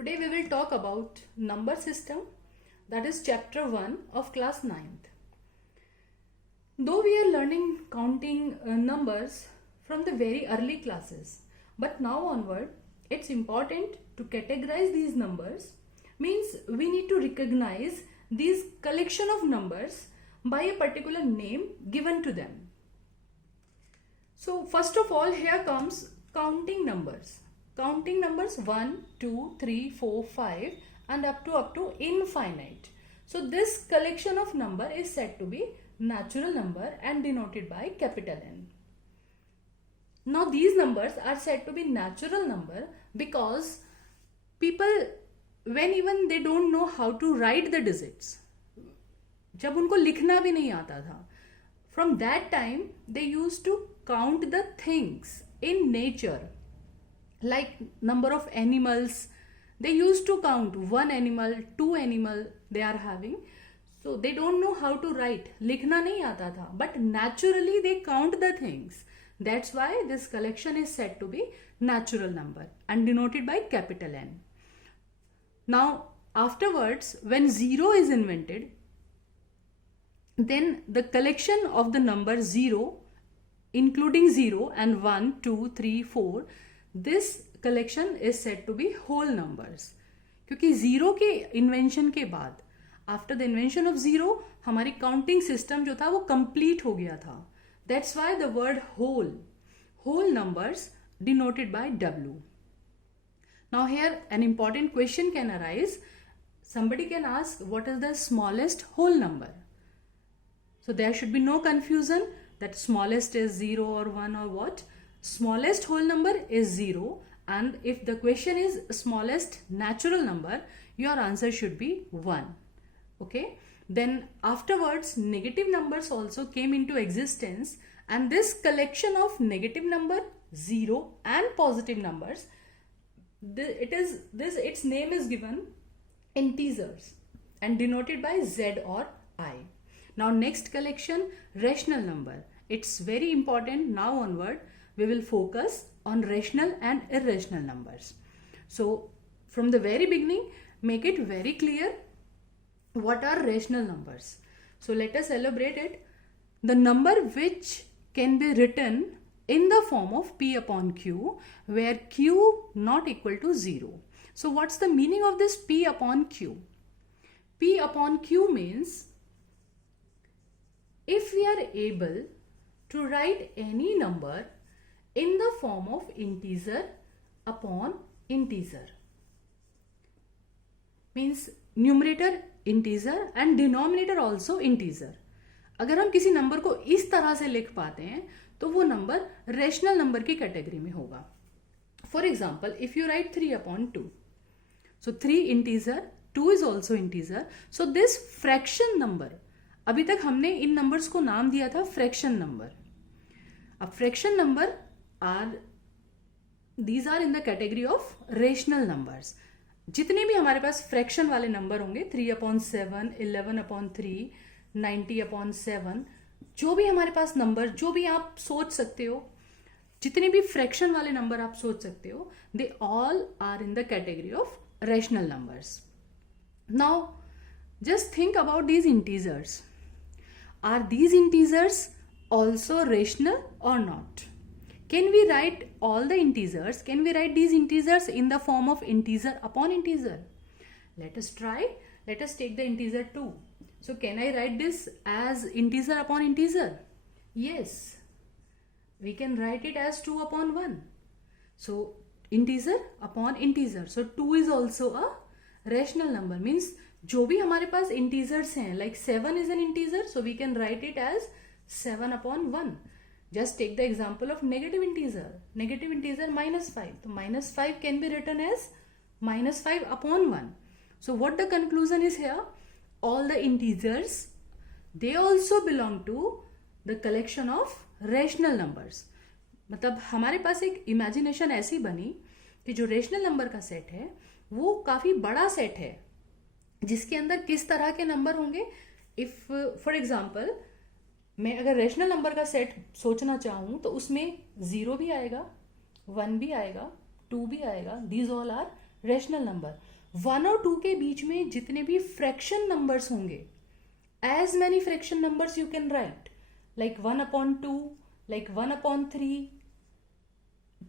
Today we will talk about number system, that is chapter 1 of class 9th. Though we are learning counting numbers from the very early classes, but now onward it's important to categorize these numbers, means we need to recognize these collection of numbers by a particular name given to them. So first of all, here comes counting numbers. Counting numbers 1, 2, 3, 4, 5 and up to infinite. So this collection of number is said to be natural number and denoted by capital N. Now these numbers are said to be natural number because people, when even they don't know how to write the digits, जब उनको लिखना भी नहीं आता था, from that time they used to count the things in nature, like number of animals. They used to count one animal, two animal they are having. So they don't know how to write. लिखना नहीं आता था, but naturally they count the things. That's why this collection is said to be natural number and denoted by capital N. Now afterwards, when zero is invented, then the collection of the number 0, including 0 and 1, 2, 3, 4, this collection is said to be whole numbers. क्योंकि 0 के invention के बाद, after the invention of 0, हमारी counting system जो था वो complete हो गया था. That's why the word whole numbers denoted by W. Now here an important question can arise. Somebody can ask, what is the smallest whole number? So there should be no confusion that smallest is 0 or 1 or what. Smallest whole number is 0, and if the question is smallest natural number, your answer should be 1. Okay. Then afterwards negative numbers also came into existence, and this collection of negative number, 0 and positive numbers, its name is given integers and denoted by Z or I. Now next collection, rational number. It's very important. Now onward we will focus on rational and irrational numbers. So from the very beginning, make it very clear what are rational numbers. So let us elaborate it. The number which can be written in the form of P upon Q, where Q not equal to 0. So what's the meaning of this P upon Q? P upon Q means if we are able to write any number in the form of integer upon integer, means numerator integer and denominator also integer. अगर हम किसी number को इस तरह से लिख पाते हैं तो वो नंबर रेशनल नंबर की कैटेगरी में होगा. For example, if you right 3 upon 2, so 3 integer, 2 is also integer. So this fraction number, अभी तक हमने इन नंबर्स को नाम दिया था फ्रैक्शन नंबर. अब fraction number these are in the category of rational numbers. जितने भी हमारे पास फ्रैक्शन वाले नंबर होंगे, 3 upon 7, 11 upon 3, 90 upon 7, जो भी हमारे पास नंबर, जो भी आप सोच सकते हो, जितने भी फ्रैक्शन वाले नंबर आप सोच सकते हो, they all are in the category of rational numbers. Now just think about these integers. Are these integers also rational or not? Can we write all the integers? Can we write these integers in the form of integer upon integer? Let us try. Let us take the integer 2. So can I write this as integer upon integer? Yes. We can write it as 2 upon 1. So integer upon integer. So 2 is also a rational number. Means जो भी हमारे पास integers हैं, like 7 is an integer, so we can write it as 7 upon 1. Just take the example of negative integer. Negative integer -5. So -5 can be written as -5 upon 1. So what the conclusion is here? All the integers, they also belong to the collection of rational numbers. मतलब हमारे पास एक imagination ऐसी बनी कि जो rational number का set है वो काफ़ी बड़ा set है, जिसके अंदर किस तरह के नंबर होंगे. इफ फॉर एग्जाम्पल मैं अगर रेशनल नंबर का सेट सोचना चाहूँ तो उसमें 0 भी आएगा, 1 भी आएगा, 2 भी आएगा. These all are rational number 1 और 2 के बीच में जितने भी फ्रैक्शन नंबर्स होंगे, as many fraction numbers you can write, like 1/2, like 1/3,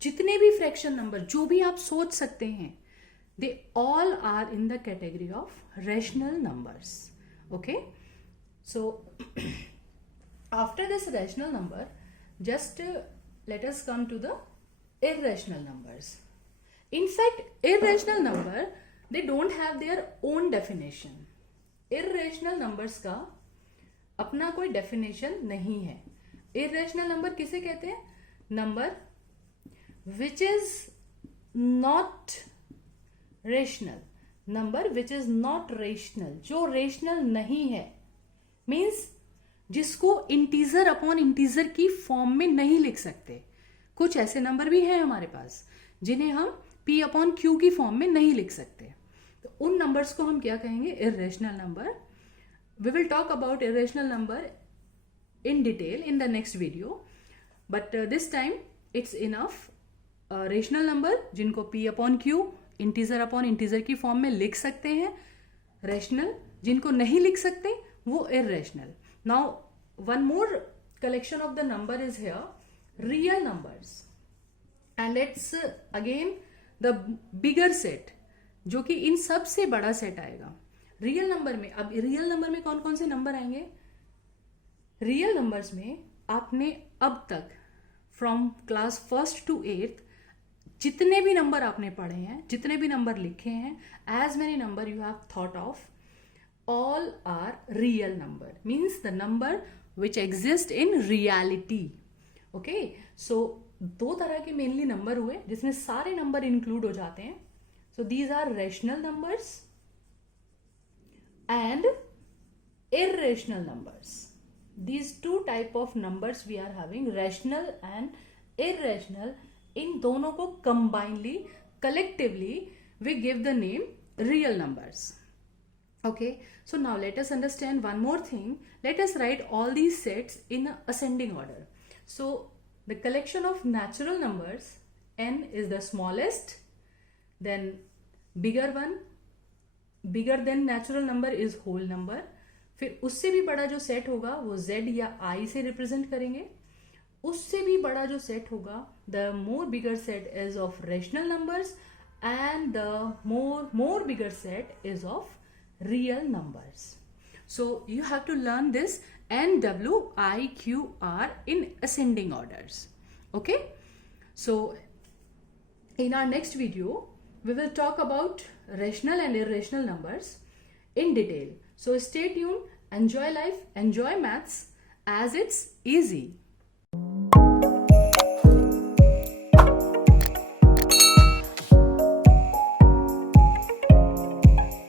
जितने भी फ्रैक्शन नंबर जो भी आप सोच सकते हैं, they all are in the category of rational numbers. Okay, so after this rational number, just let us come to the irrational numbers. In fact, irrational number, they don't have their own definition. Irrational numbers का अपना कोई definition नहीं है. Irrational number किसे कहते हैं? Number which is not rational. Number which is not rational, जो rational नहीं है, means जिसको इंटीजर अपॉन इंटीजर की फॉर्म में नहीं लिख सकते. कुछ ऐसे नंबर भी हैं हमारे पास जिन्हें हम p अपॉन क्यू की फॉर्म में नहीं लिख सकते. तो उन नंबर्स को हम क्या कहेंगे? Irrational number. We will talk about irrational number in detail in the next video, but this time it's enough. Rational number जिनको p upon q integer upon integer की फॉर्म में लिख सकते हैं, रेशनल जिनको नहीं लिख सकते वो irrational. Now, one more collection of the number is here, real numbers, and it's again the bigger set, जो कि इन सब से बड़ा सेट आएगा. रियल नंबर में, अब रियल नंबर में कौन कौन से नंबर आएंगे? रियल नंबर्स में आपने अब तक from class 1st to 8th जितने भी नंबर आपने पढ़े हैं, जितने भी नंबर लिखे हैं, as many number you have thought of, all are real number, means the number which exist in reality. Okay, so दो तरह के मेनली नंबर हुए जिसमें सारे नंबर इंक्लूड हो जाते हैं. So these are rational numbers and irrational numbers. These two type of numbers we are having, rational and irrational. इन दोनों को combinedly, collectively we give the name real numbers. Okay, so now let us understand one more thing. Let us write all these sets in ascending order. So the collection of natural numbers, n is the smallest, then bigger one, bigger than natural number is whole number. फिर उससे भी बड़ा जो set होगा वो z या i से represent करेंगे. उससे भी बड़ा जो सेट होगा, the more bigger set is of rational numbers and the more bigger set is of real numbers. So you have to learn this N, W, I, Q, R in ascending orders. Okay, so in our next video we will talk about rational and irrational numbers in detail. So stay tuned, enjoy life, enjoy maths as it's easy.